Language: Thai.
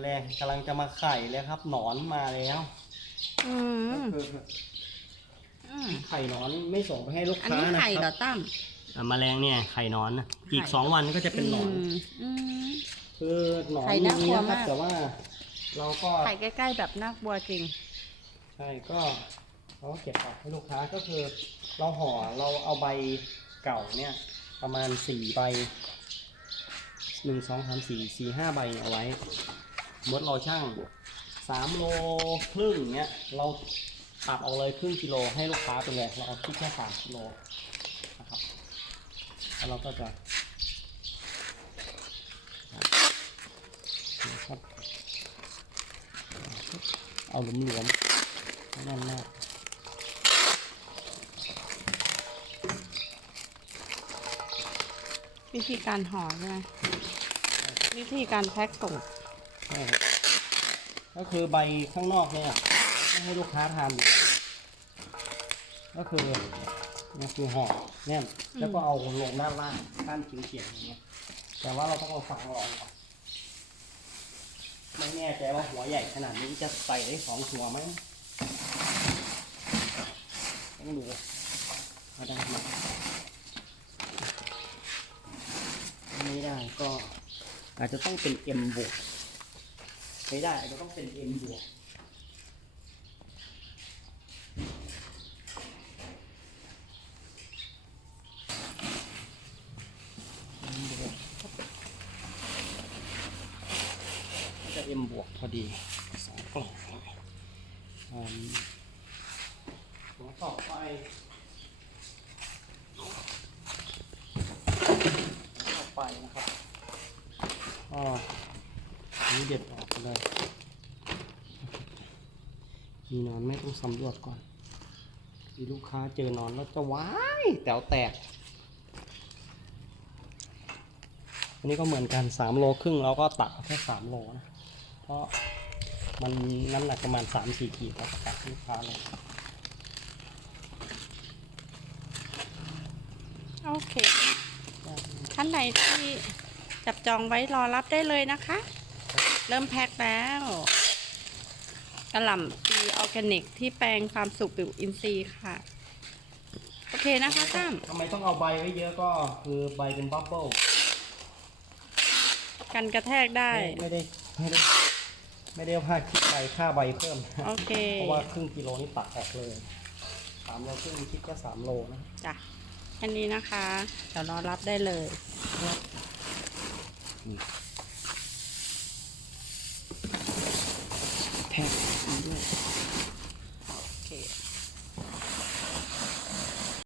แรงกำลังจะมาไข่แล้วครับ หนอนมาแล้วอืมก็คืออืมไข่หนอนไม่ส่งไปให้ลูกอันค้านี้นะไข่เหครรัอบตั้มอะแมลงเนี่ยไข่หนอนนะอีกไข่สองวันก็จะเป็นหนอน มอืม คือหนอนไข่น่ากลันี้วนะครับมาก แต่ว่า เราก็ไข่ใกล้ ๆ แบบน่ากลัวจริง ใช่ก็เราก็เก็บกลับให้ลูกค้าก็คือ เราห่อเราเอาใบเก่าเนี่ย ประมาณสี่ใบหนึ่งสองสามสี่สี่ห้าใบเอาไว้ เมื่อเราช่างสามโลครึ่งเนี้ยเราตัดออกเลยครึ่งกิโลให้ลูกค้าไปเลยเราเอาที่แค่สามกิโลนะครับแล้วเราก็จะเอาหลวมๆให้แน่นมากวิธีการห่อใช่ไหมวิธีการแพ็คส่ง ใช่ครับก็คือใบข้างนอกเนี่ยไม่ให้ลูกค้าทานก็คือนี่คือห่อเนี่ยแล้วก็เอาลงด้านล่างด้านเฉียงๆอย่างเงี้ยแต่ว่าเราต้องเอาฝังรองก่อนไม่แน่ใจว่าหัวใหญ่ขนาดนี้จะใส่ได้สองหัวไหมต้องดูว่าได้ไหมไม่ได้ก็อาจจะต้องเป็น M บวก ไม่ได้อาต้องเป็น M บวกจะ M บวกพอดีสองกล่องหัวต่อไปต่อไปนะครับก็อันนี้เด็ดออก ไปเลยมีนอนไม่ต้องสำรวจก่อนมีลูกค้าเจอนอนแล้วจะว้ายแต๋วแตก อันนี้ก็เหมือนกันสามโลครึ่งเราก็ตักแค่สามโลนะ เพราะมันน้ำหนักประมาณสามสี่ขีดเราก็ตักลูกค้าเลย โอเค ท่านไหนที่จับจองไว้รอรับได้เลยนะคะ เริ่มแพ็คแล้วกระหล่ำปีออร์แกนิก ที่แปลงความสุขปิวอินทรีย์ค่ะ โอเคนะคะตั้มทำไมต้องเอาใบไว้เยอะก็คือใบเป็นบับเบิ้ลกันกระแทกได้ ไม่ได้ไม่ได้ ไม่ได้ว่าคิดใบค่าใบเพิ่มโอเคเพราะว่าครึ่งกิโลนี่ตักออกเลยสามโลครึ่งคิดก็สามโลนะจ้ะแค่นี้นะคะ เดี๋ยวรอรับได้เลย แพ็ค